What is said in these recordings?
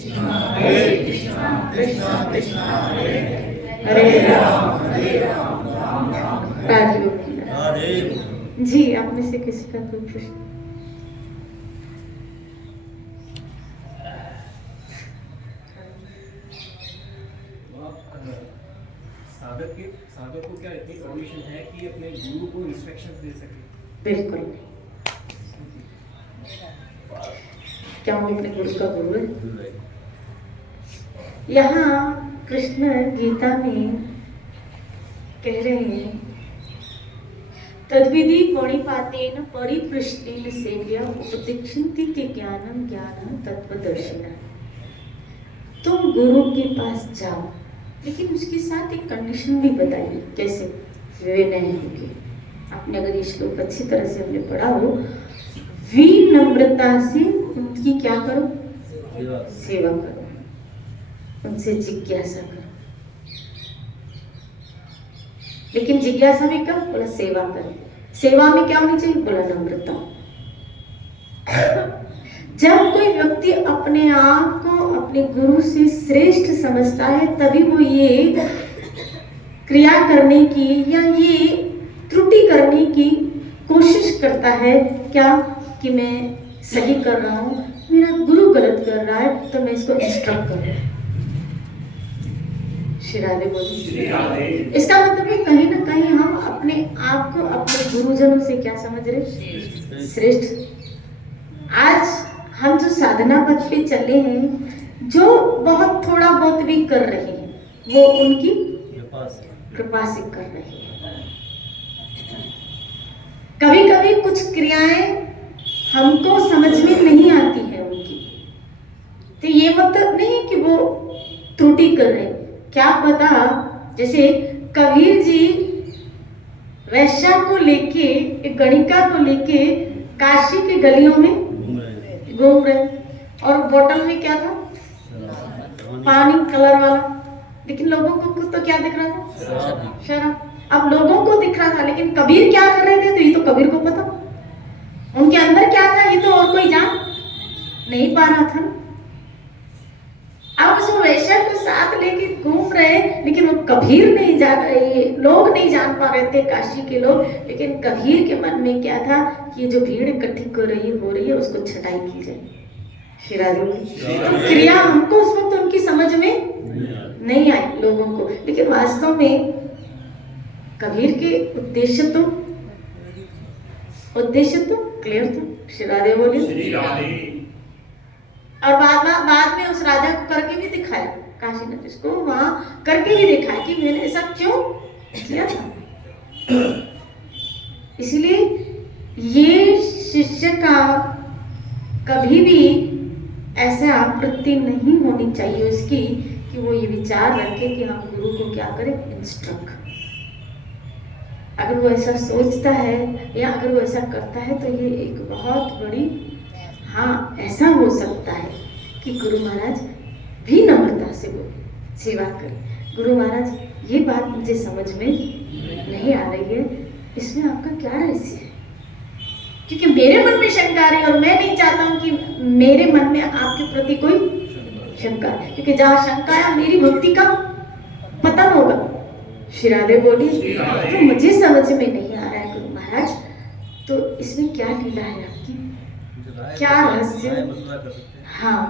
कृष्णा कृष्णा हरे हरे राम राम राम राधे। जी, आप में से किसी का कोई प्रश्न? साधक को क्या इतनी परमिशन है कि अपने गुरु को इंस्ट्रक्शंस दे सके? बिल्कुल। क्या हम अपने गुरु का गुरु है? यहाँ कृष्ण गीता में कह रहे हैं, तद्विधि प्रणिपातेन परिपृष्टेन सेव्य उपदिक्षन्ति के ज्ञानम ज्ञानम तत्वदर्शिना। तुम गुरु के पास जाओ, लेकिन उसके साथ एक कंडीशन भी बताइए। कैसे? विनय होगी। आपने अगर ये श्लोक अच्छी तरह से हमने पढ़ा हो, विनम्रता से उनकी क्या करो? सेवा करो, उनसे जिज्ञासा करो। लेकिन जिज्ञासा भी कब? बोला सेवा करो। सेवा में क्या होनी चाहिए? बोला नम्रता। जब कोई व्यक्ति अपने आप को अपने गुरु से श्रेष्ठ समझता है, तभी वो ये क्रिया करने की या ये त्रुटि करने की कोशिश करता है, क्या कि मैं सही कर रहा हूँ, मेरा गुरु गलत कर रहा है, तो मैं इसको इंस्ट्रक्ट करूँ। श्री राधे बोलिए। इसका मतलब है कहीं ना कहीं हम अपने आप को अपने गुरुजनों से क्या समझ रहे? श्रेष्ठ। आज हम जो साधना पथ पे चले हैं, जो बहुत थोड़ा बहुत भी कर रहे हैं, वो उनकी कृपा से कर रहे हैं। कभी कभी कुछ क्रियाएं हमको समझ में नहीं आती है उनकी, तो ये मतलब नहीं कि वो त्रुटि कर रहे हैं। क्या पता, जैसे कबीर जी वैश्या को लेके, एक गणिका को लेके काशी की गलियों में घूम रहे, और बोतल में क्या था? पानी कलर वाला। लेकिन लोगों को तो क्या दिख रहा था? शराब। अब लोगों को दिख रहा था, लेकिन कबीर क्या कर रहे थे? तो ये तो कबीर को पता, उनके अंदर क्या था ये तो और कोई जान नहीं पा रहा था। अब उस वैश्या को साथ लेके घूम रहे, लेकिन वो कबीर नहीं जान रहे, लोग नहीं जान पा रहे थे, काशी के लोग। लेकिन कबीर के मन में क्या था कि जो भीड़ इकट्ठी हो रही है उसको छटाई की जाए। क्रिया हमको उस वक्त उनकी समझ में नहीं आई लोगों को, लेकिन वास्तव में कबीर के उद्देश्य तो क्लियर था। श्री राधे बोलिए। और बाद में उस राजा को करके भी दिखाया, काशी नरेश को वहां करके भी दिखाया कि मैंने ऐसा क्यों किया था। इसलिए ये शिष्य का कभी भी ऐसा वृत्ति नहीं होनी चाहिए उसकी कि वो ये विचार रखे कि हम गुरु को क्या करें? इंस्ट्रक्ट। अगर वो ऐसा सोचता है या अगर वो ऐसा करता है, तो ये एक बहुत बड़ी, हाँ ऐसा हो सकता है कि गुरु महाराज भी नम्रता से वो सेवा करें। गुरु महाराज, ये बात मुझे समझ में नहीं आ रही है, इसमें आपका क्या रहस्य है? क्योंकि मेरे मन में शंका है और मैं नहीं चाहता हूँ कि मेरे मन में आपके प्रति कोई शंका है, क्योंकि जहाँ शंका है मेरी भक्ति का पतन होगा। श्री राधे बोली। तो मुझे समझ में नहीं आ रहा है गुरु महाराज, तो इसमें क्या लीला है आपकी, क्या रहस्य? हाँ,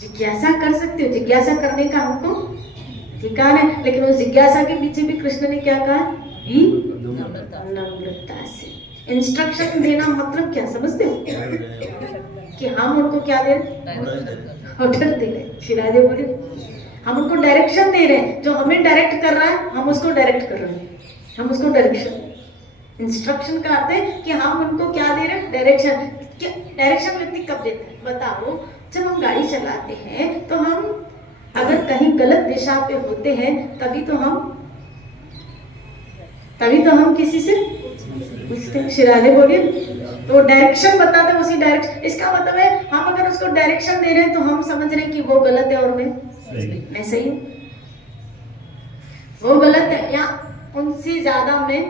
जिज्ञासा कर सकते हो, जिज्ञासा करने का हमको अधिकार है, लेकिन उस जिज्ञासा के पीछे भी कृष्ण ने क्या कहा? नम्रता से। इंस्ट्रक्शन देना मतलब क्या समझते हो? कि हम उनको क्या दे रहे? ऑर्डर दे रहे। श्री राधे बोले, हम उनको डायरेक्शन दे रहे हैं। जो हमें डायरेक्ट कर रहा है, हम उसको डायरेक्ट कर रहे हैं, हम उसको डायरेक्शन। इंस्ट्रक्शन का अर्थ है कि हम उनको क्या दे रहे हैं? डायरेक्शन। डायरेक्शन व्यक्ति कब देता है बताओ? जब हम गाड़ी चलाते हैं तो हम अगर कहीं गलत दिशा पे होते हैं, तभी तो हम किसी से पूछते हैं। श्री राधे बोलिए। तो डायरेक्शन बताते हैं, उसी डायरेक्शन। इसका मतलब है हम अगर उसको डायरेक्शन दे रहे हैं तो हम समझ रहे हैं कि वो गलत है और मैं सही हूँ। वो गलत है या उनसे ज्यादा मैं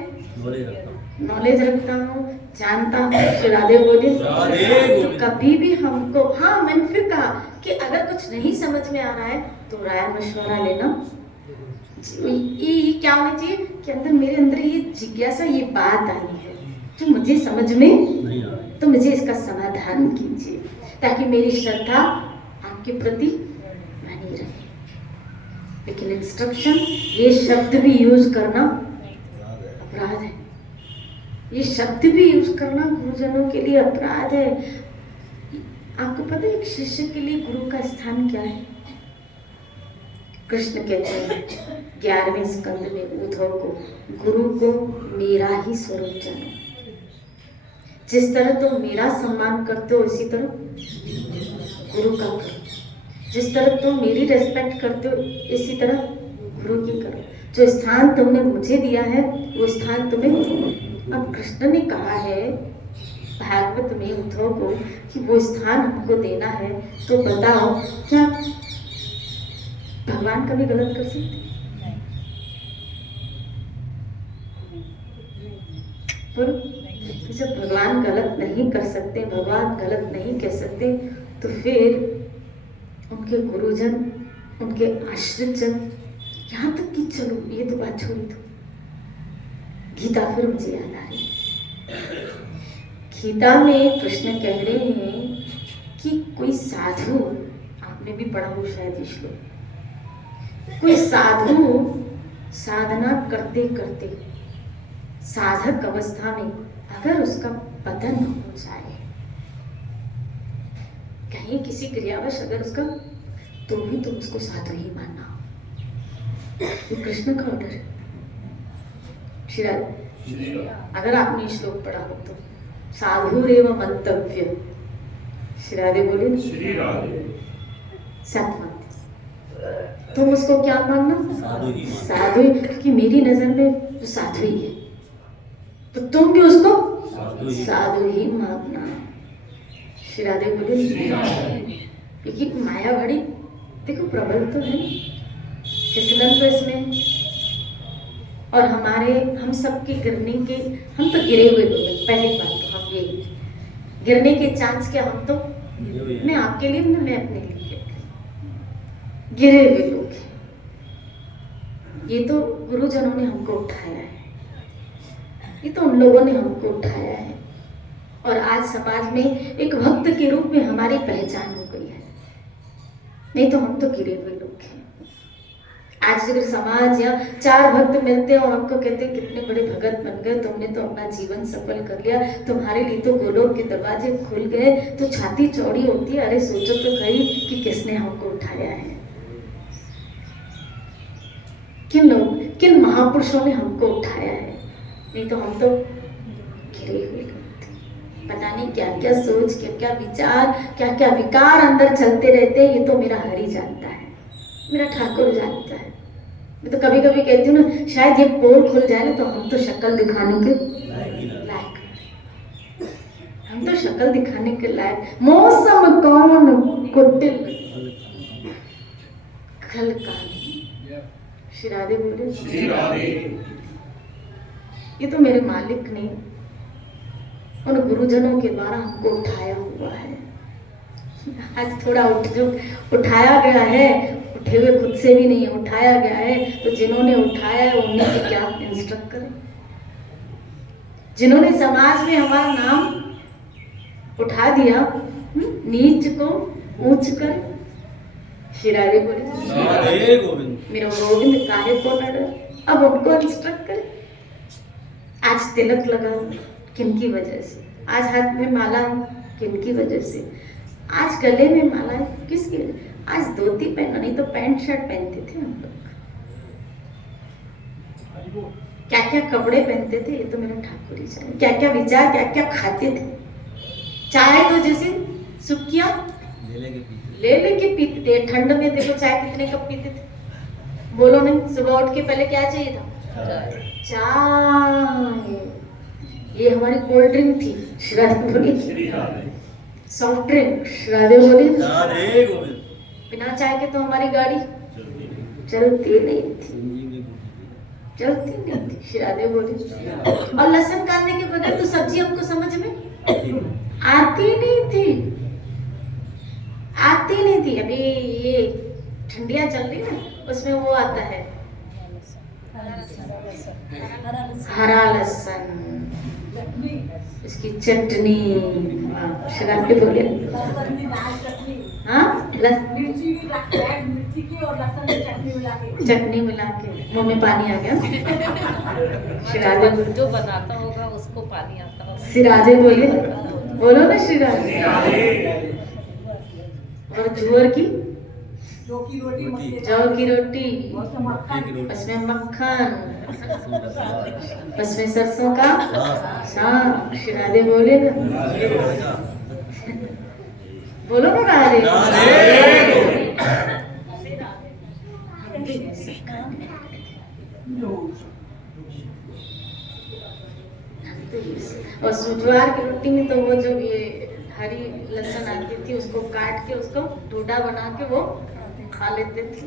नॉलेज रखता हूँ, जानता हूँ। श्री राधे बोले तो कभी भी हमको, हाँ मैंने फिर कहा कि अगर कुछ नहीं समझ में आ रहा है तो राय मशवरा लेना। ये क्या होना चाहिए कि अंदर मेरे अंदर ये जिज्ञासा, ये बात आई है जो मुझे समझ में नहीं आ रही, तो मुझे इसका समाधान कीजिए ताकि मेरी श्रद्धा आपके प्रति बनी रहे। लेकिन इंस्ट्रक्शन, ये शब्द भी यूज करना अपराध है। ये शब्द भी यूज करना गुरुजनों के लिए अपराध है। आपको पता है एक शिष्य के लिए गुरु का स्थान क्या है? कृष्ण कहते हैं 11वें स्कंद में उद्धव को, गुरु को मेरा ही स्वरूप जानो। जिस तरह तुम मेरा सम्मान करते हो इसी तरह गुरु का करो। जिस तरह तुम मेरी रेस्पेक्ट करते हो इसी तरह गुरु की करो। जो स्थान तुमने मुझे दिया है वो स्थान तुम्हें, अब कृष्ण ने कहा है भागवत में उद्धव को कि वो स्थान हमको देना है, तो बताओ क्या भगवान कभी गलत कर सकते? बोलो, तो जब भगवान गलत नहीं कर सकते, भगवान गलत नहीं कह सकते, तो फिर उनके गुरुजन, उनके आश्रित जन, यहाँ तक कि चलो ये तो बात छोड़ी दो, गीता फिर मुझे याद आ रही। गीता में कृष्ण कह रहे हैं कि कोई साधु, आपने भी पढ़ा हो शायद ये श्लोक, कोई साधु साधना करते करते साधक अवस्था में अगर उसका पतन हो जाए, कहीं किसी क्रियावश अगर उसका, तो भी तुम उसको साधु ही मानना। ये कृष्ण का ऑर्डर है। अगर आपने श्लोक पढ़ा हो तो साधुरेव मंतव्य, श्री राधे बोले सातवां, तुम उसको क्या मानना? साधु, क्योंकि मेरी नजर में वो साधु ही है, तो तुम भी उसको साधु ही मानना। श्री राधे बोले। लेकिन माया बड़ी देखो प्रबल तो है, फिसलन तो इसमें, और हमारे हम सबके गिरने के, हम तो गिरे हुए लोग हैं। पहली बात तो हम ये गिरने के चांस क्या, हम तो, मैं आपके लिए ना, मैं अपने लिए गिरे हुए लोग हैं। ये तो गुरुजनों ने हमको उठाया है, ये तो उन लोगों ने हमको उठाया है, और आज समाज में एक भक्त के रूप में हमारी पहचान हो गई है। नहीं तो हम तो गिरे हुए लोग हैं। आज अगर समाज या 4 भक्त मिलते हैं और हमको कहते हैं कितने बड़े भगत बन गए, तुमने तो अपना जीवन सफल कर लिया, तुम्हारे लिए तो गोलोक के दरवाजे खुल गए, तो छाती चौड़ी होती है। अरे सोचो तो कहीं कि किसने हमको उठाया है, किन लोग, किन महापुरुषों ने हमको उठाया है। नहीं तो हम तो गिरे हुए लोग थे। पता नहीं क्या क्या सोच, क्या क्या विचार, क्या क्या विकार अंदर चलते रहते हैं। ये तो मेरा हरि जानता है, मेरा ठाकुर जानता है। मैं तो कभी कभी कहती हूँ ना, शायद ये पोल खुल जाए ना तो हम तो शक्ल दिखाने के लायक, हम तो शक्ल दिखाने के लायक। मौसम कौन कुटिल खल कानी, श्री राधे बोले। ये तो मेरे मालिक ने उन गुरुजनों के द्वारा हमको उठाया हुआ है। आज थोड़ा उठाया गया है, उठे हुए खुद से भी नहीं है, उठाया गया है। तो जिन्होंने उठाया है उन्हीं की क्या इंस्ट्रक्ट करें, जिन्होंने समाज में हमारा नाम उठा दिया, नीच को ऊंच कर। श्री राधे बोले, मेरा गोविंद काहे को न डर, अब उनको इंस्ट्रक्ट करे। आज तिलक लगाओ, किनकी वजह से? आज हाथ में माला किनकी वजह से? आज गले में माला किसकी वजह? आज धोती पहनना, नहीं तो पैंट शर्ट पहनते थे हम लोग। क्या क्या कपड़े पहनते थे, ये तो मेरा ठाकुर ही जाने। क्या क्या विचार, क्या क्या खाते थे। चाय तो जैसे सुखिया ले लेके पीते थे। ठंड में देखो चाय कितने कप पीते थे, बोलो नहीं। सुबह उठ के पहले क्या चाहिए था? चाय। ये हमारी कोल्ड ड्रिंक थी, श्राद्ध बोली, सॉफ्ट ड्रिंक, श्राद्ध बोली। बिना चाय के तो हमारी गाड़ी चलती नहीं थी। चलती नहीं थी। शिरादे बोली और लहसुन काटने के बगैर तो सब्जी हमको समझ में आती नहीं थी, आती नहीं थी। अभी ये ठंडियाँ चल रही ना, उसमें वो आता है हरा लहसुन, इसकी चटनी। शिरादे बोले हाँ चटनी मिला के मुंह में पानी आ गया। शिरादे जो बनाता होगा उसको पानी आता होगा। सिराजे बोले, बोलो ना शिराजे। और जुअर की जौ की रोटी, उसमें मक्खन, उसमें सरसों का साग। शिरादे बोले ना, बोलो ना राधे। और ज्वार की रोटी में तो वो जो ये हरी लहसुन आती थी उसको काट के उसको डोडा बना के वो खा लेते थे।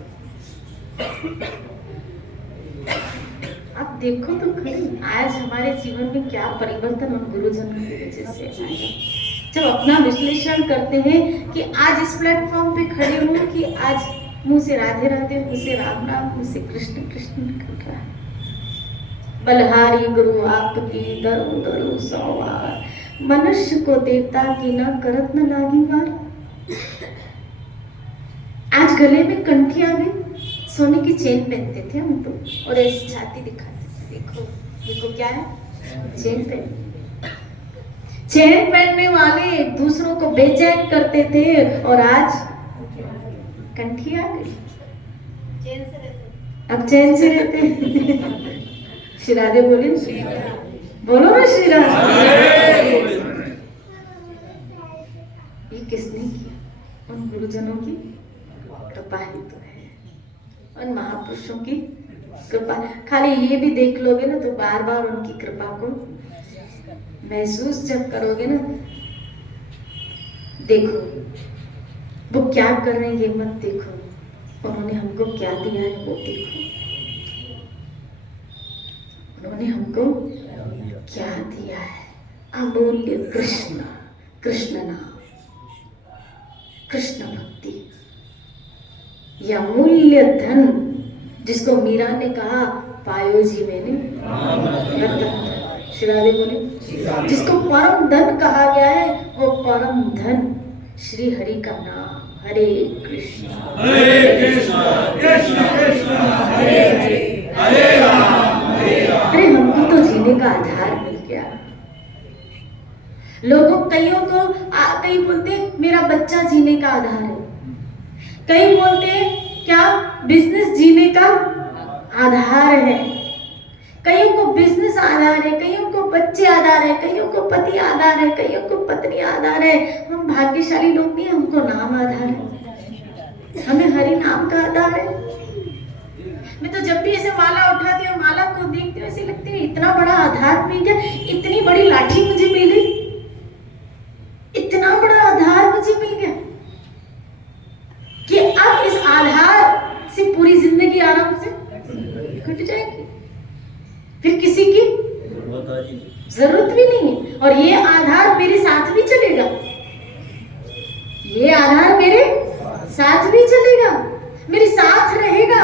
आप देखो तो खरी आज हमारे जीवन में क्या परिवर्तन उन गुरुजनों की वजह से आया। जब अपना विश्लेषण करते हैं कि आज इस प्लेटफॉर्म पे खड़े हूँ कि आज मुंह से राधे राधे, मुंह से राम राम, मुंह से कृष्ण कृष्ण निकल रहा है। बलहारी गुरु आपकी दरो दरो सवार, मनुष्य को देता कि न करत न लागी वार। आज गले में कंठी आ गई, सोने की चेन पहनते थे हम तो, और ऐसी छाती दिखाते थे। देखो देखो क्या है, चेन पहन। चेन पहनने वाले दूसरों को बेचैन करते थे और आज कंठी आ गई, अब चैन से रहते। शिरादे बोले, बोलो ना शिरादे। ये किसने किया? उन गुरुजनों की कृपा ही तो है, उन महापुरुषों की कृपा। खाली ये भी देख लोगे ना तो बार बार उनकी कृपा को महसूस जब करोगे ना, देखो वो क्या कर रहे हैं ये मत देखो, उन्होंने हमको क्या दिया है वो देखो। उन्होंने हमको क्या दिया है? अमूल्य कृष्ण, कृष्ण नाम, कृष्ण भक्ति, यह अमूल्य धन जिसको मीरा ने कहा पायो जी मैंने रतन। शिरादे बोले, जिसको परम धन कहा गया है वो परम धन श्री हरि का नाम। हरे कृष्ण कृष्ण कृष्ण हरे हरे, हरे राम अरे हमको तो जीने का आधार मिल गया। लोगों कई बोलते मेरा बच्चा जीने का आधार है, कई बोलते क्या बिजनेस जीने का आधार है, कईयों को बिजनेस आधार है, कईयों को बच्चे आधार है, कईयों को पति आधार है, कईयों को पत्नी आधार है। हम भाग्यशाली लोग नहीं, हमको नाम आधार है, हमें हरि नाम का आधार है। मैं तो जब भी ऐसे माला उठाती हूँ, माला को देखती हूँ, ऐसे लगती है इतना बड़ा आधार मिल गया, इतनी बड़ी लाठी मुझे मिल गई, इतना बड़ा आधार मुझे मिल गया कि अब इस आधार से पूरी जिंदगी आराम से कट जाएगी, फिर किसी की जरूरत भी नहीं है। और ये आधार मेरे साथ भी चलेगा, ये आधार मेरे साथ भी चलेगा, मेरे साथ रहेगा।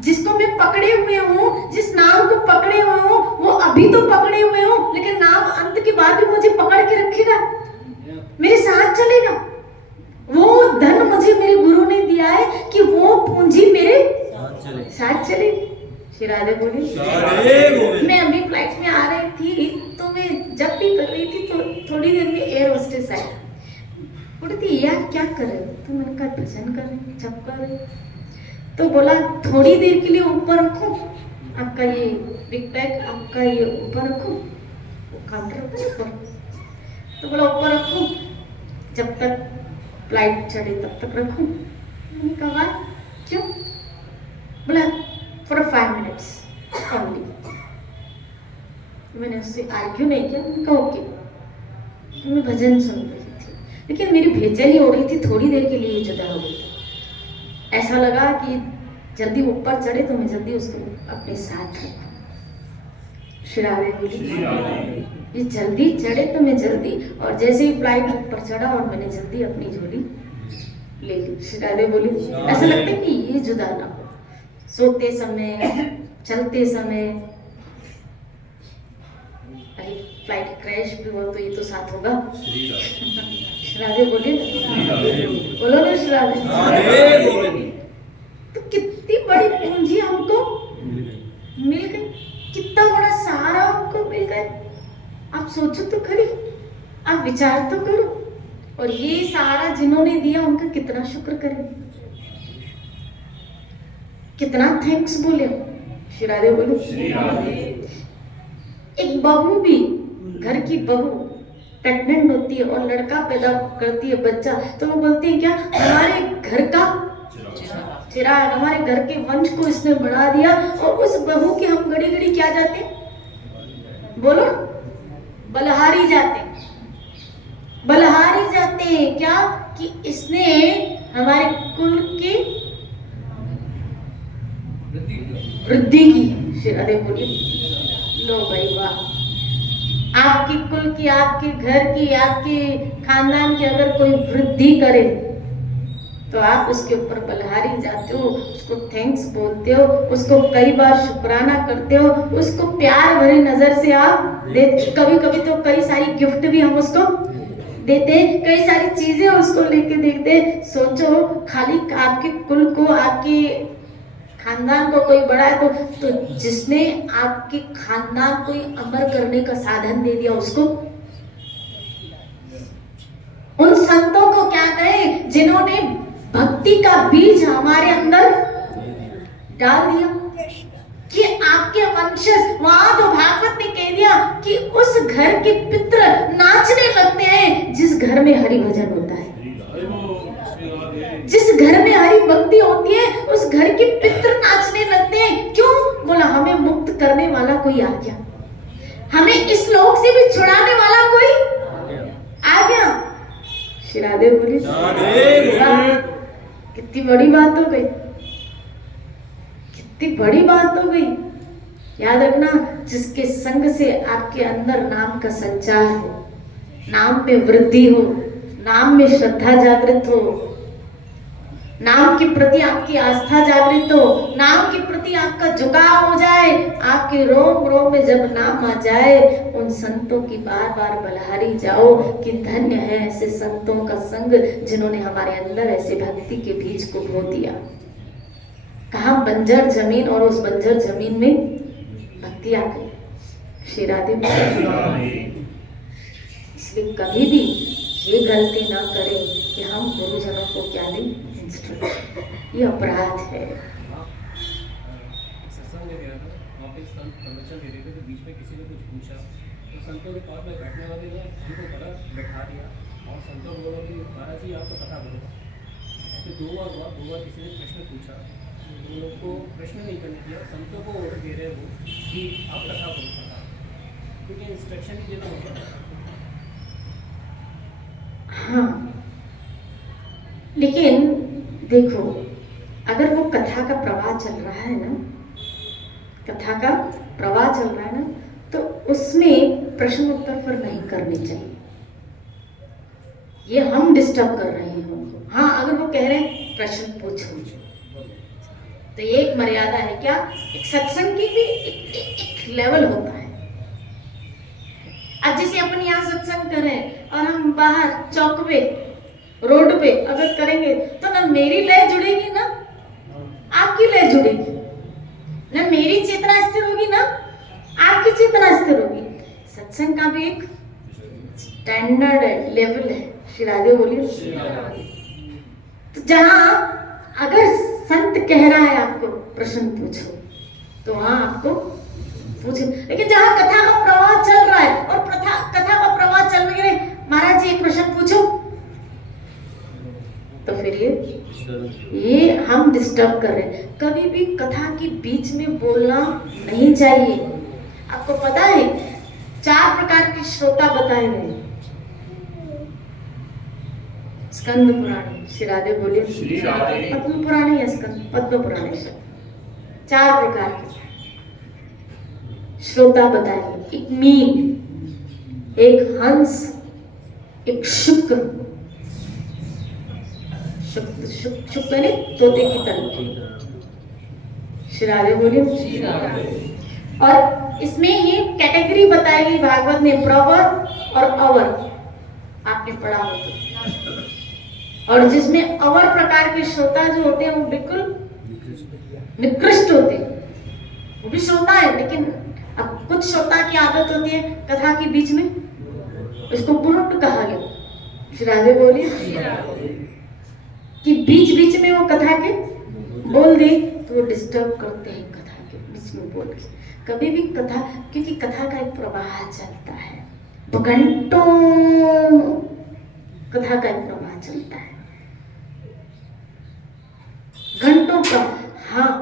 जिसको मैं पकड़े हुए हूँ, जिस नाम को पकड़े हुए हूँ, वो अभी तो पकड़े हुए हूँ, लेकिन नाम अंत के बाद भी मुझे पकड़ के रखेगा, मेरे साथ चलेगा। वो धन मुझे मेरे गुरु ने दिया है कि वो पूंजी मेरे साथ चलेगी। शिरादे बोली, मैं अभी फ्लाइट में आ रही थी तो मैं जब भी कर रही थी तो थोड़ी देर में एयर होस्टेस आई, बोलती यार क्या कर रहे हो? तो मैंने कहा भजन कर रहे, जब कर रहे। तो बोला थोड़ी देर के लिए ऊपर रखो आपका ये बिग बैग, आपका ये ऊपर रखो, वो काउंटर ऊपर। तो बोला ऊपर रखो, जब तक फ्लाइट चढ़े तब तक रखो। मैंने कहा क्यों? बोला फॉर 5 मिनट्स ओनली। मैंने उससे आर्ग्यू नहीं किया, मैंने कहा ओके। तो मैं भजन सुन रही थी, लेकिन मेरी बेचैनी हो रही थी, थोड़ी देर के लिए जुदा हो गई। ऐसा लगा कि जल्दी ऊपर चढ़े तो मैं जल्दी उसको अपने साथ रखूं। श्री राधे बोली। ये जल्दी चढ़े तो मैं जल्दी, और जैसे ही फ्लाइट ऊपर चढ़ा और मैंने जल्दी अपनी झोली ले ली। श्री राधे बोली। ऐसा लगता है कि ये जुदा ना हो, सोते समय, चलते समय। अरे फ्लाइट क्रैश भी हो तो ये तो साथ होगा। श्री राधे बोले, बोलो ना श्री राधे। तो कितनी बड़ी पूंजी हमको मिल गई, कितना बड़ा सहारा हमको मिल गया। आप सोचो तो खरी, आप विचार तो करो, और ये सहारा जिन्होंने दिया उनका कितना शुक्र करें, कितना थैंक्स बोले। श्री राधे बोलो। एक बहू भी, घर की बहू प्रेग्नेंट होती है और लड़का पैदा करती है बच्चा, तो वो बोलती है क्या, हमारे घर का चिराग, हमारे घर के वंश को इसने बढ़ा दिया। और उस बहू के हम घड़ी घड़ी क्या जाते, बोलो, बलहारी जाते, बलहारी जाते हैं क्या, कि इसने हमारे कुल की वृद्धि की। श्री राधे बोली। लो भाई वाह, आपकी कुल की, आपके घर की, आपके खानदान की अगर कोई वृद्धि करे तो आप उसके ऊपर बलहारी जाते हो, उसको थैंक्स बोलते हो, उसको कई बार शुक्राना करते हो, उसको प्यार भरी नजर से आप देते। कभी कभी तो कई सारी गिफ्ट भी हम उसको देते, कई सारी चीजें उसको लेके देते। सोचो, खाली आपके कुल को, आपके खानदान को कोई बड़ा है तो जिसने आपके खानदान को अमर करने का साधन दे दिया उसको। उन संतों को क्या कहें जिन्होंने भक्ति का बीज हमारे अंदर डाल दिया, कि आपके वंशज, वहां तो भागवत ने कह दिया कि उस घर के पितृ नाचने लगते हैं जिस घर में हरि भजन होता है, जिस घर में हरि भक्ति होती है उस घर के पितृ नाचने लगते हैं। क्यों? बोला हमें मुक्त करने वाला कोई आ गया, हमें इस लोक से भी छुड़ाने वाला कोई आ गया। श्री राधे बोली। कितनी बड़ी बात हो गई, कितनी बड़ी बात हो गई। याद रखना, जिसके संग से आपके अंदर नाम का संचार हो, नाम में वृद्धि हो, नाम में श्रद्धा जागृत हो, नाम के प्रति आपकी आस्था जागृत हो, नाम के प्रति आपका झुकाव हो जाए, आपके रोम रोम में जब नाम आ जाए, उन संतों की बार बार बलहारी जाओ कि धन्य है ऐसे संतों का संग जिन्होंने हमारे अंदर ऐसे भक्ति के बीज को बो दिया। कहाँ बंजर जमीन, और उस बंजर जमीन में भक्ति आ गई। श्री राधे। इसलिए कभी भी ये गलती ना करें कि हम गुरुजनों को क्या दें, ये अपराध है। सत्संग में गया था, वहाँ पे संत प्रवचन दे रहे थे, तो बीच में किसी ने कुछ पूछा, तो संतों के पास में बैठने वाले ने हमको बड़ा बैठा दिया, और संतों को बोला कि महाराज जी आप तो कथा करो। फिर 2 बार हुआ, 2 बार किसी ने प्रश्न पूछा, तो उन लोग को प्रश्न नहीं करने दिया, संतों को ऑर्डर दे रहे वो कि आप कथा करो कथा, क्योंकि इंस्ट्रक्शन ही देना होता है। हाँ, लेकिन देखो, अगर वो कथा का प्रवाह चल रहा है ना, कथा का प्रवाह चल रहा है ना, तो उसमें प्रश्न उत्तर पर नहीं करने चाहिए। ये हम डिस्टर्ब कर रहे हैं उनको। हाँ, अगर वो कह रहे हैं प्रश्न पूछो, तो ये एक मर्यादा है। क्या? एक सत्संग की भी एक लेवल होता है। अब जैसे अपन यहाँ सत्संग कर रहे हैं और हम बाहर चौक पे, रोड पे अगर करेंगे तो ना मेरी लय जुड़ेगी ना आपकी लय जुड़ेगी, ना मेरी चेतना स्थिर होगी ना आपकी चेतना स्थिर होगी। सत्संग का भी एक स्टैंडर्ड है, लेवल है। श्री राधे बोलिए। तो जहां अगर संत कह रहा है आपको प्रश्न पूछो, तो वहां आपको पूछे। लेकिन जहां कथा का प्रवाह चल रहा है और कथा का प्रवाह चल रही है, महाराज जी एक प्रश्न पूछो, तो फिर ये हम डिस्टर्ब कर रहे हैं। कभी भी कथा के बीच में बोलना नहीं चाहिए। आपको पता है 4 प्रकार के श्रोता बताए गए। स्कंद पुराण, श्री राधे बोलिए। पद्म पुराण या स्कंद, पद्म पुराण, 4 प्रकार के श्रोता बताएंगे। एक मीन, एक हंस, एक शुक्र। शुक्र ने तोते की तरह। श्री राधे बोलिए। और इसमें ये कैटेगरी बताई गई भागवत में, प्रवर और अवर, आपने पढ़ा हो तो। और जिसमें अवर प्रकार के श्रोता जो होते हैं वो बिल्कुल निकृष्ट होते हैं। वो भी श्रोता है, लेकिन अब कुछ श्रोता की आदत होती है कथा के बीच में उसको पुरुट कहा गया। श्री राधे बोलिए। कि बीच बीच में वो कथा के बोल दे तो वो डिस्टर्ब करते हैं कथा के बीच में बोल के। कभी भी कथा, क्योंकि कथा का एक प्रवाह चलता है, तो घंटों कथा का एक प्रवाह चलता है, घंटों का। हाँ,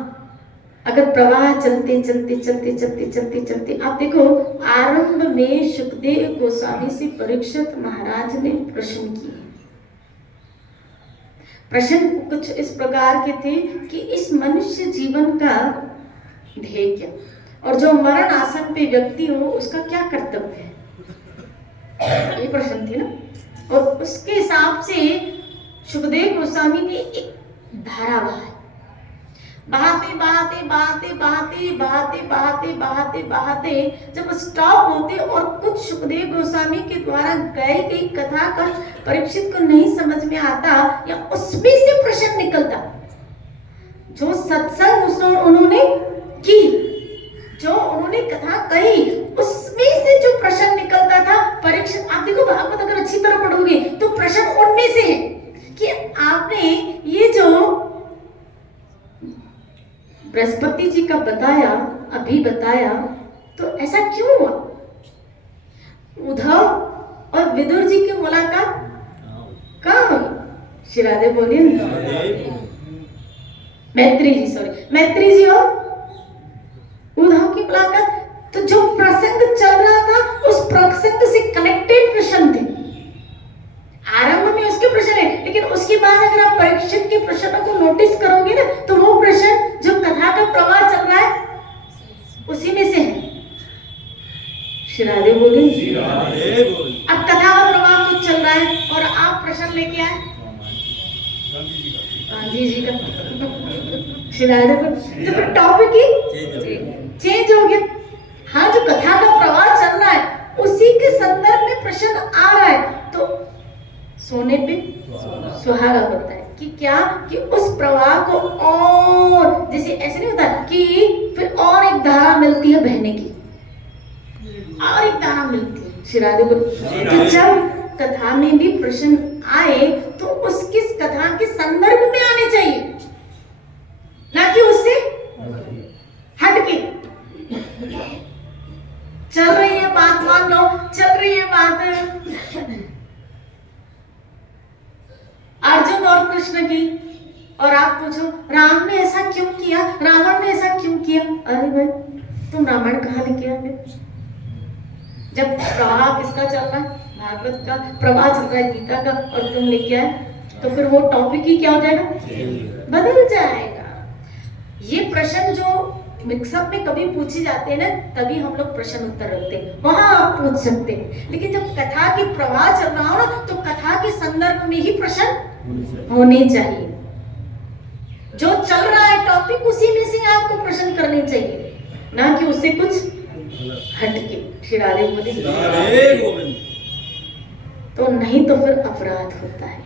अगर प्रवाह चलते चलते चलते चलते चलते चलते, आप देखो आरंभ में सुखदेव गोस्वामी से परीक्षित महाराज ने प्रश्न किए। प्रश्न कुछ इस प्रकार के थे कि इस मनुष्य जीवन का ध्येय क्या, और जो मरण आसन पे व्यक्ति हो उसका क्या कर्तव्य है, ये प्रश्न थे ना। और उसके हिसाब से सुखदेव गोस्वामी ने एक धारा बहाते बहाते बहाते बहाते बहाते बहाते बहाते बहाते जब स्टॉप होते और कुछ सुखदेव गोस्वामी के द्वारा गाई गई कथा का परीक्षित को नहीं समझ में आता या उसमें से प्रश्न निकलता, जो सत्संग उन्होंने की, जो उन्होंने कथा कही, उसमें से जो प्रश्न निकलता था परीक्षित। आप देखो भागवत अगर अच्छी तरह पढ़ोगे तो प्रश्न उनमें से है कि आपने ये जो बृहस्पति जी का बताया, अभी बताया, तो ऐसा क्यों हुआ? उद्धव और विदुर जी की मुलाकात कहाँ हुई? श्री राधे बोलिए। मैत्री जी और उद्धव की मुलाकात, तो जो प्रसंग चल रहा था उस प्रसंग से कनेक्टेड प्रश्न थे। आरंभ में उसके प्रश्न है, लेकिन उसके बाद अगर आप परीक्षित के प्रश्नों को नोटिस करोगे ना तो वो प्रश्न जो कथा का प्रवाह चल रहा है उसी में से है। श्री राधे बोलिए। अब कथा का प्रवाह कुछ चल रहा है और आप प्रश्न लेके आए गांधी जी का। श्री राधे बोलिए। तो फिर टॉपिक ही चेंज हो गया। हाँ, जो कथा का प्रवाह चल रहा है उसी के संदर्भ में प्रश्न आ रहा है, तो सोने पे सुहागा होता है कि क्या, कि उस प्रवाह को और, जैसे ऐसे नहीं होता कि फिर और एक धारा मिलती है बहने की, और एक धारा मिलती है। श्री राधे को तो जब कथा में भी प्रश्न आए तो उसकी कथा के संदर्भ में आने चाहिए, ना कि उससे हट के। चल रही है बात, मान लो चल रही है बात अर्जुन और कृष्ण की, और आप पूछो राम ने ऐसा क्यों किया, रावण ने ऐसा क्यों किया। अरे भाई, तुम रामायण कहाँ लेके आए? जब प्रवाह किसका चल रहा है, भागवत का प्रवाह चल रहा है, गीता का, और तुम लेके आए, तो फिर वो टॉपिक ही क्या हो जाएगा, बदल जाएगा। ये प्रश्न जो मिक्सअप में कभी पूछे जाते हैं ना, तभी हम लोग प्रश्न उत्तर रखते हैं, वहां आप पूछ सकते हैं। लेकिन जब कथा की प्रवाह चल रहा हो ना, तो कथा के संदर्भ में ही प्रश्न होने चाहिए। जो चल रहा है टॉपिक, उसी में से आपको प्रश्न करने चाहिए, ना कि उससे कुछ हटके। श्री राधे बोले। तो नहीं तो फिर अपराध होता है।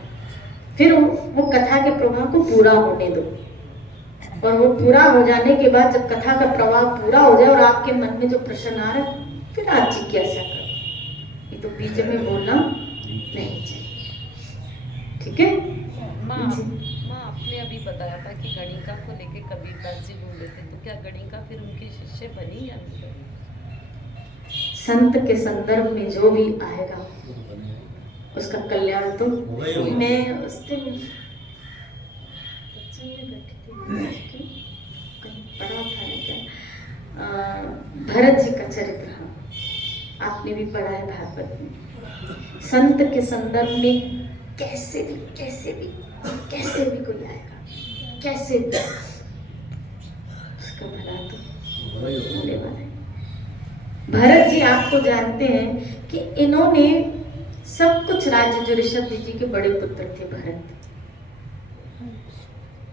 फिर वो कथा के प्रवाह को पूरा होने दो, और वो पूरा हो जाने के बाद जब कथा का प्रवाह पूरा हो जाए और आपके मन में जो प्रश्न आ रहा है, फिर आप जिज्ञासा करो। ये तो बीच में बोलना नहीं चाहिए, ठीक है। माँ आपने अभी बताया था कि गणिका को लेके कबीरदास जी बोले थे, तो क्या गणिका फिर उनकी शिष्य बनी या नहीं बनी? संत के संदर्भ में जो भी आएगा उसका कल्याण तो। मैं उस दिन पढ़ा था क्या, भरत जी का चरित्र आपने भी पढ़ा है भागवत में। संत के संदर्भ में कैसे भी कोई आएगा, कैसे भी उसका भला तो होने वाला है। भरत जी आपको जानते हैं कि इन्होंने सब कुछ राज्य, जो ऋषभ जी के बड़े पुत्र थे भरत,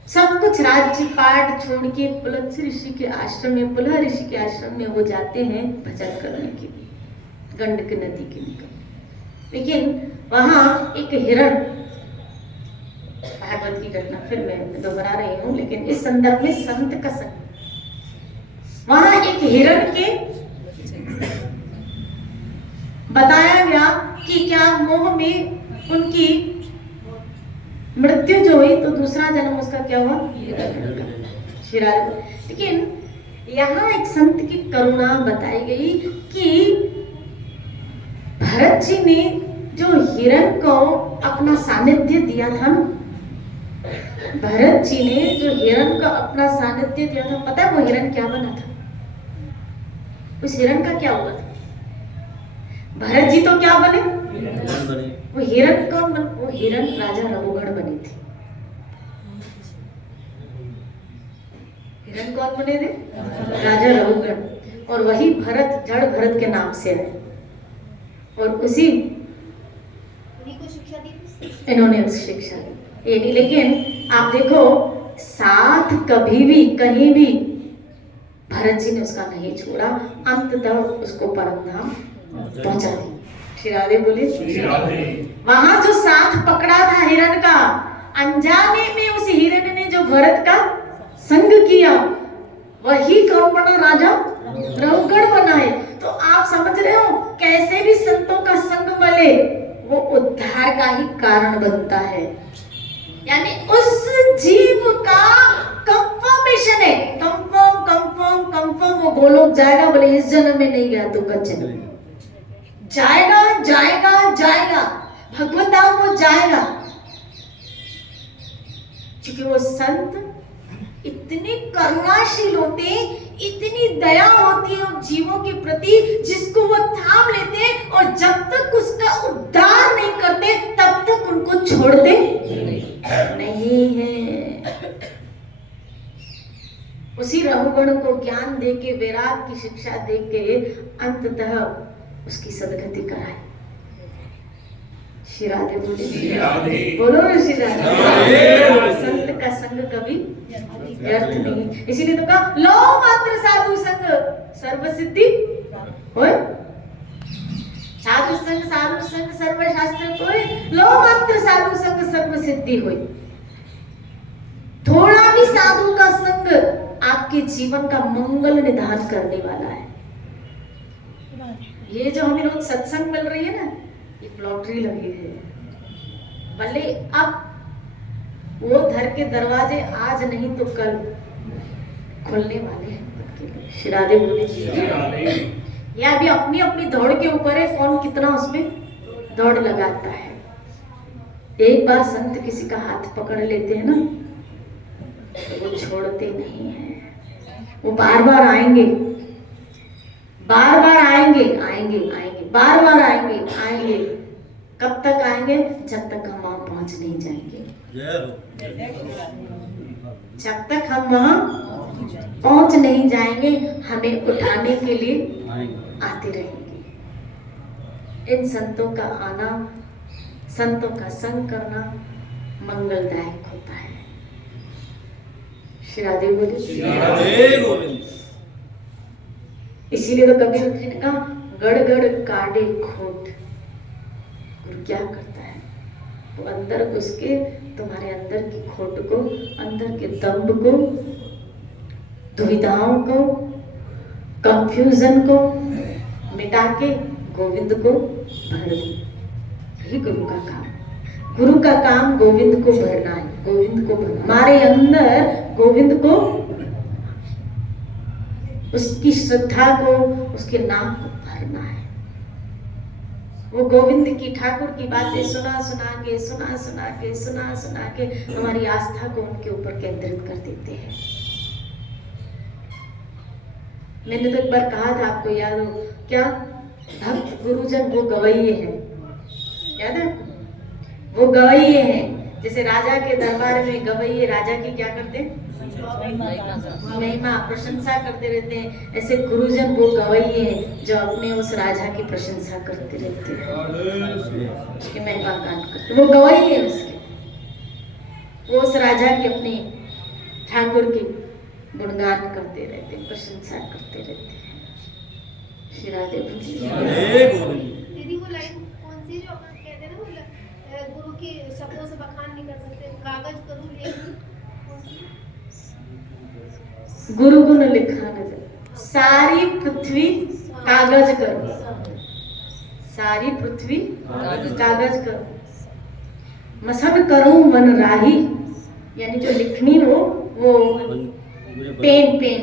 सब कुछ राज्य पाठ छोड़ के पुलत्स्य ऋषि के आश्रम में, पुलह ऋषि के आश्रम में हो जाते हैं भजन करने के लिए, गंडक नदी के निकट। लेकिन वहां एक हिरण, भागवत की घटना फिर मैं दोहरा रही हूँ, लेकिन इस संदर्भ में संत का संग, वहां एक हिरण के बताया गया कि क्या मोह में उनकी मृत्यु जो हुई तो दूसरा जन्म उसका क्या हुआ, शिरार। लेकिन यहाँ एक संत की करुणा बताई गई कि भरत जी ने जो हिरण को अपना सानिध्य दिया था, भरत जी ने जो हिरण को अपना सानिध्य दिया था, पता है वो हिरण क्या बना था? उस हिरण का क्या हुआ था? भरत जी तो क्या बने? वो हिरण कौन बन? वो हिरण राजा रघुगण बने थे। हिरण कौन बने थे? राजा रघुगण। और वही भरत जड़ भरत के नाम से है, और उसी को शिक्षा दी, इन्होंने उस शिक्षा दी। ये नहीं, लेकिन आप देखो साथ कभी भी कहीं भी भरत जी ने उसका नहीं छोड़ा, अंततः उसको परम धाम पहुंचा दी। श्री राधे बोले। वहां जो साथ पकड़ा था हिरण का, अनजाने में उस हिरण ने जो भरत का संग किया, वही कौन बना? राजा रघुगण बना है। तो आप समझ रहे हो कैसे भी संतों का संग मिले वो उद्धार का ही कारण बनता है। यानी उस जीव का कंफर्मेशन है, कंफर्म वो गोलोक जाएगा, बोले इस जन्म में नहीं गया तो कच्चे जन्म जाएगा भगवत धाम वो जाएगा। क्योंकि वो संत इतने करुणाशील होते, इतनी दया होती है उन जीवों के प्रति जिसको वो थाम लेते हैं, और जब तक उसका उद्धार नहीं करते तब तक उनको छोड़ते नहीं है। उसी रघुगण को ज्ञान देके, वैराग की शिक्षा देके अंततः उसकी सदगति कराए। श्री राधे बोले। बोलो श्री राधे। संत का संग कभी व्यर्थ नहीं। इसीलिए तो कहा लो मात्र साधु संग सर्व सिद्धि होय। साधु संग सर्व शास्त्र कोय, लो मात्र साधु संग सर्व सिद्धि होय। थोड़ा भी साधु का संग आपके जीवन का मंगल निधान करने वाला है। ये जो हमें रोज सत्संग मिल रही है ना, एक लॉटरी लगी है। भले अब वो घर के दरवाजे आज नहीं तो कल खुलने वाले हैं। श्री राधे बोले। या अभी अपनी अपनी दौड़ के ऊपर है, कौन कितना उसमें दौड़ लगाता है। एक बार संत किसी का हाथ पकड़ लेते हैं ना, तो वो छोड़ते नहीं हैं। वो बार बार आएंगे, बार बार आएंगे, बार बार आएंगे। कब तक आएंगे? जब तक हम वहां पहुंच नहीं जाएंगे। जब तक हम वहां पहुंच नहीं जाएंगे, हमें उठाने के लिए आते रहेंगे। इन संतों का आना, संतों का संग करना मंगलदायक होता है। श्री राधे बोले। इसीलिए तो कबीर जी ने कहा गड़ काटे खोट। गुरु क्या करता है? वो अंदर घुस के तुम्हारे अंदर की खोट को, अंदर के दम्भ को, दुविधाओं को, कंफ्यूजन को मिटा के गोविंद को भर दे। यही गुरु का काम। गुरु का काम गोविंद को भरना है, गोविंद को भरना। हमारे अंदर गोविंद को, उसकी श्रद्धा को, उसके नाम को भरना है। वो गोविंद की, ठाकुर की बातें सुना सुना के हमारी आस्था को उनके ऊपर केंद्रित कर देते हैं। मैंने तो एक बार कहा था, आपको याद हो क्या? भक्त गुरुजन वो गवैये हैं, याद है? वो गवैये हैं। जैसे राजा के दरबार में गवैये राजा की क्या करते हैं? महिमा प्रशंसा करते रहते हैं। ऐसे गुरुजन वो गवाही है जो अपने उस राजा की प्रशंसा करते रहते हैं, उसकी महिमा गान करते, वो गवाही है उसकी। वो उस राजा की अपने ठाकुर की गुणगान करते रहते हैं, प्रशंसा करते रहते हैं। श्री राधे दीदी वो लाइन कौन सी जो अपन कहते हैं ना, वो गुरु की शब्दों से बखान नहीं कर सकते, कागज करूँ लेखनी, कौन सी? गुरु गुण लिखा नजर, सारी पृथ्वी कागज करो, सारी पृथ्वी कागज करो, मसन करूं मन राही, यानी जो लिखनी हो वो पेन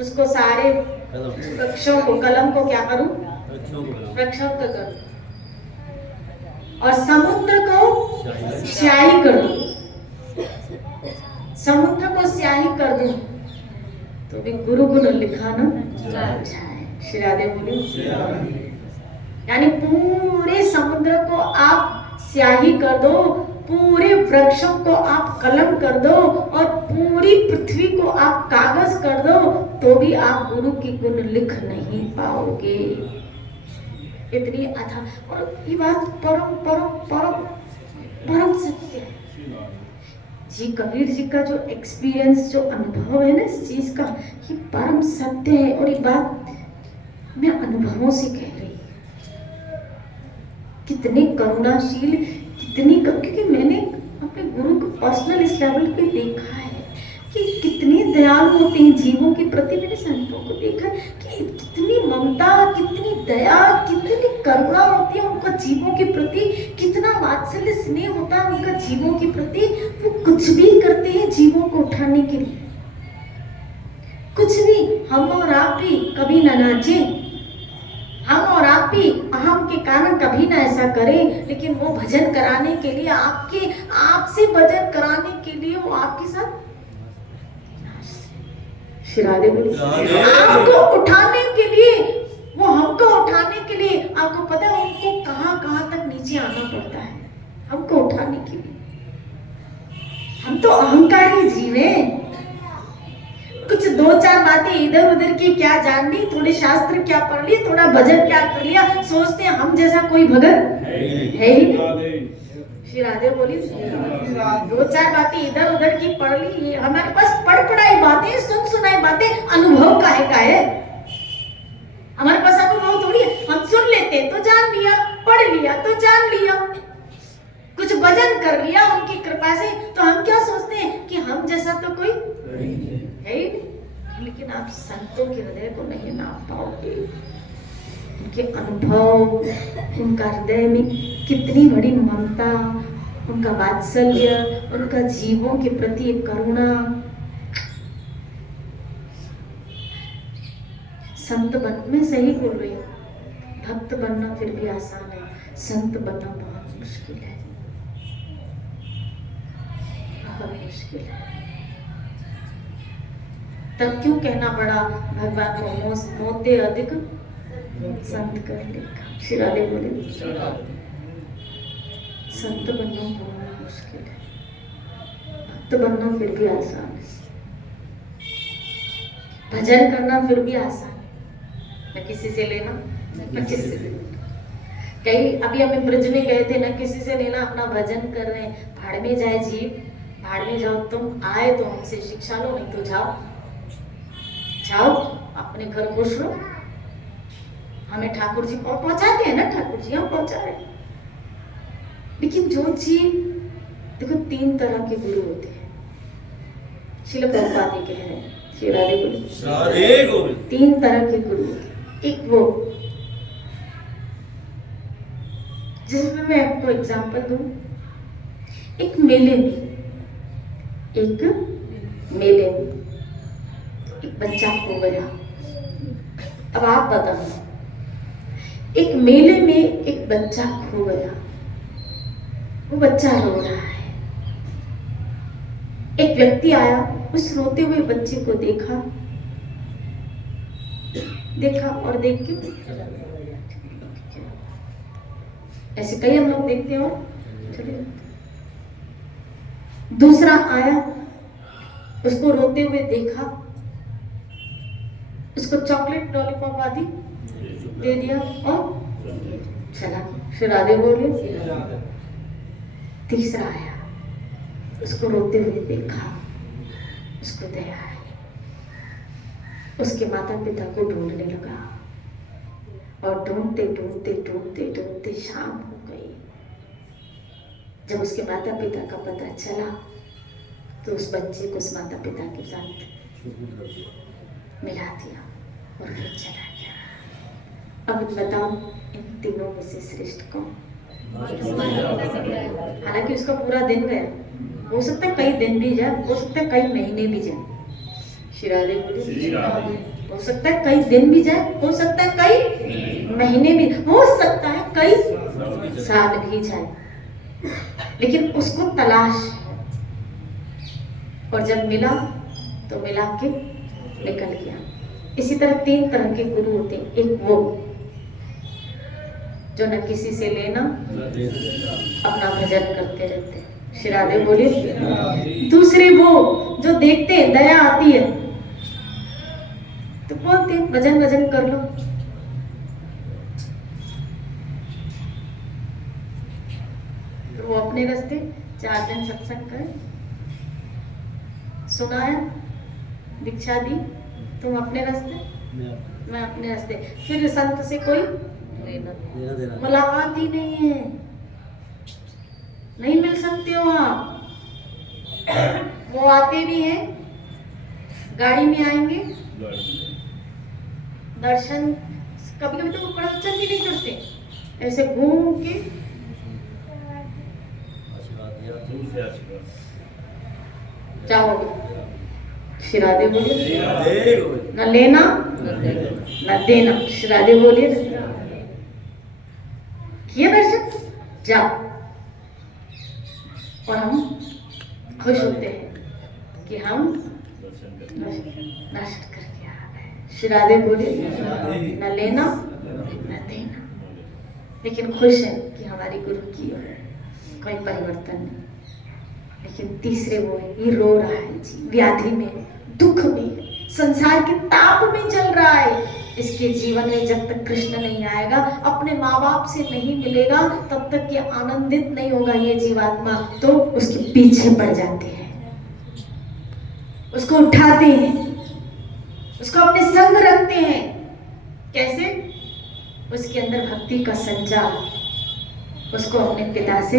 उसको सारे वृक्षों को, कलम को क्या करूं, वृक्षों को करूं, और समुद्र को स्याही कर दूं, समुद्र को स्याही कर दूं तो भी गुरु गुण लिखा न जाए। श्री राधे बोलिए। यानी पूरे समुद्र को आप स्याही कर दो, पूरे वृक्षों को आप कलम कर दो, और पूरी पृथ्वी को आप कागज कर दो, तो भी आप गुरु की गुण लिख नहीं पाओगे। इतनी अथा, और ये बात परम परम परम परम सत्य है जी। कबीर जी का जो एक्सपीरियंस, जो अनुभव है ना इस चीज का, ये परम सत्य है। और ये बात मैं अनुभवों से कह रही हूँ। कितने करुणाशील, क्योंकि मैंने अपने गुरु को पर्सनल इस लेवल पे देखा है कि कितने दयालु होते हैं जीवों के प्रति। मैंने संतों को देखा कि कितनी ममता, कितनी दया, कितनी करुणा होती है उनका जीवों के प्रति, कितना वात्सल्य स्नेह होता है उनका जीवों के प्रति। वो कुछ भी करते हैं जीवों को उठाने के लिए, कुछ भी। हम और आप भी कभी ना नाचे, हम और आप भी अहम के कारण कभी ना ऐसा करें, लेकिन वो भजन कराने के लिए, आपसे भजन कराने के लिए वो आपके साथ शिरादे आपको उठाने के लिए, वो हमको उठाने के लिए। आपको पता है उनको कहां कहां तक नीचे आना पड़ता है हमको उठाने के लिए। हम तो अहंकारी जीव हैं। कुछ दो चार बातें इधर उधर की क्या जान ली, थोड़े शास्त्र क्या पढ़ लिए, थोड़ा भजन क्या कर लिया, सोचते हैं हम जैसा कोई भगत है ही नहीं। श्री राधे बोली। दो चार बातें इधर उधर की पढ़ ली, हमारे पास पढ़ाई बातें, सुनाई बातें, अनुभव का है। हमारे पास अनुभव थोड़ी है। हम सुन लेते तो जान लिया, पढ़ लिया तो जान लिया, कुछ भजन कर लिया उनकी कृपा से, तो हम क्या सोचते हैं कि हम जैसा तो कोई है ही नहीं। लेकिन आप संतों के हृदय को नहीं नाप पाओगे। उनके अनुभव, उनका हृदय में कितनी बड़ी ममता, उनका वात्सल्य, उनका जीवों के प्रति करुणा। संत बन, मैं सही बोल रही हूँ, भक्त बनना फिर भी आसान है, संत बनना बहुत मुश्किल है, बहुत मुश्किल है। तब क्यों कहना पड़ा भगवान को, मोते अधिक संत कर लेखा। श्री राधे बोले। संत बनना बहुत मुश्किल है, भक्त बनना फिर भी आसान है, भजन करना फिर भी आसान है। न किसी से लेना, न किसी से लेना। कहीं अभी हमें ब्रज में गए थे, न किसी से लेना, अपना भजन कर रहे हैं। भाड़ में जाए जीव, भाड़ में जाओ। तुम आए तो हमसे शिक्षा लो, नहीं तो जाओ अपने घर खुश रहो। हमें ठाकुर जी पहुंचाते हैं ना, ठाकुर जी हम पहुंचा रहे हैं। लेकिन जो जीव, देखो 3 तरह के गुरु होते हैं। श्रील प्रभुपाद जी कह रहे हैं, श्री राधे बोले, 3 तरह के गुरु होते हैं। एक वो, जिसमें मैं आपको एग्जांपल दूं, एक मेले में एक बच्चा खो गया। अब आप बताओ, एक मेले में एक बच्चा खो गया, वो बच्चा रो रहा है। एक व्यक्ति आया, उस रोते हुए बच्चे को देखा और देख के, ऐसे कई हम लोग देखते हो। दूसरा आया, उसको रोते हुए देखा, उसको चॉकलेट लॉलीपॉप आदि दे दिया और चला। फिर राधे बोले। तीसरा आया, उसको रोते हुए देखा, उसको दया आई, उसके माता पिता को ढूंढने लगा और ढूंढते ढूंढते ढूंढते ढूंढते शाम हो गई। जब उसके माता पिता का पता चला तो उस बच्चे को उस माता पिता के साथ मिला दिया और फिर चला गया। अब बताओ इन तीनों में से श्रेष्ठ कौन? हालांकि उसका पूरा दिन गया, हो सकता है कई दिन भी जाए, हो सकता है कई महीने भी जाए। शिरादे बोले, हो सकता है कई दिन भी जाए, हो सकता है कई महीने भी, हो सकता है कई साल भी जाए, लेकिन उसको तलाश है। और जब मिला तो मिला के निकल गया। इसी तरह 3 तरह के गुरु होते हैं। एक वो जो न किसी से लेना, अपना भजन करते रहते हैं। शिरादे बोले। दूसरे वो जो देखते हैं दया आती है तो बोलते हैं भजन भजन कर लो। तो वो अपने रास्ते 4 दिन सत्संग करें, सुनाया, दीक्षा दी, तुम अपने रास्ते, मैं अपने रास्ते। फिर संत से कोई मुलाकात ही नहीं है, नहीं मिल सकते हो आप। वो आते भी हैं, गाड़ी में आएंगे, दर्शन, कभी कभी तो प्रवचन भी नहीं करते, ऐसे घूम के जाओगे। शिरादे बोलिए, न लेना न देना। शिरादे बोलिए, किया दर्शन, जाओ। और हम खुश होते हैं कि हम दर्शन करके आ गए। शिरादे बोलिए, न लेना न देना, लेकिन खुश है कि हमारी गुरु की ओर कोई परिवर्तन नहीं। लेकिन तीसरे वो है, ये रो रहा है जी, व्याधि में, दुख में, संसार के ताप में चल रहा है। इसके जीवन में जब तक कृष्ण नहीं आएगा, अपने माँ बाप से नहीं मिलेगा, तब तक ये आनंदित नहीं होगा ये जीवात्मा। तो उसके पीछे पड़ जाते हैं, उसको उठाते हैं, उसको अपने संग रखते हैं। कैसे? उसके अंदर भक्ति का संचार, उसको अपने पिता से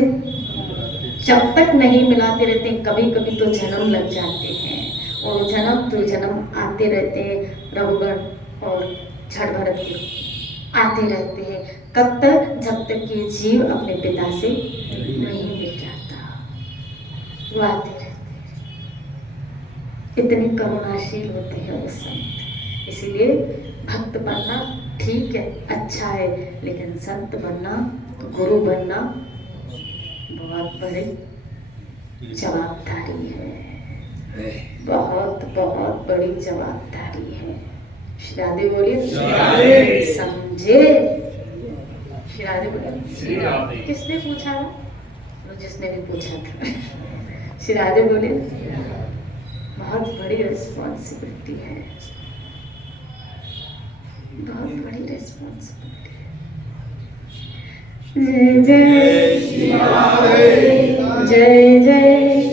जब तक नहीं मिलाते रहते हैं, कभी कभी तो जन्म लग जाते हैं, और जन्म तो जन्म आते रहते हैं। रघुगण और छठ भरत के आते रहते हैं। कब तक? जब तक ये जीव अपने पिता से नहीं मिल जाता, वो आते रहते हैं। इतने करुणाशील होते हैं वो संत। इसीलिए भक्त बनना ठीक है, अच्छा है, लेकिन संत बनना, गुरु बनना बहुत बड़ी जवाबदारी है, बहुत बहुत बड़ी जवाबदारी है। शिरादे बोलिए, समझे? शिरादे बोलिए। किसने पूछा वो? जिसने भी पूछा था। शिरादे बोलिए, बहुत बड़ी रिस्पॉन्सिबिलिटी है, बहुत बड़ी रिस्पॉन्सिबिलिटी है। जय जय जय जय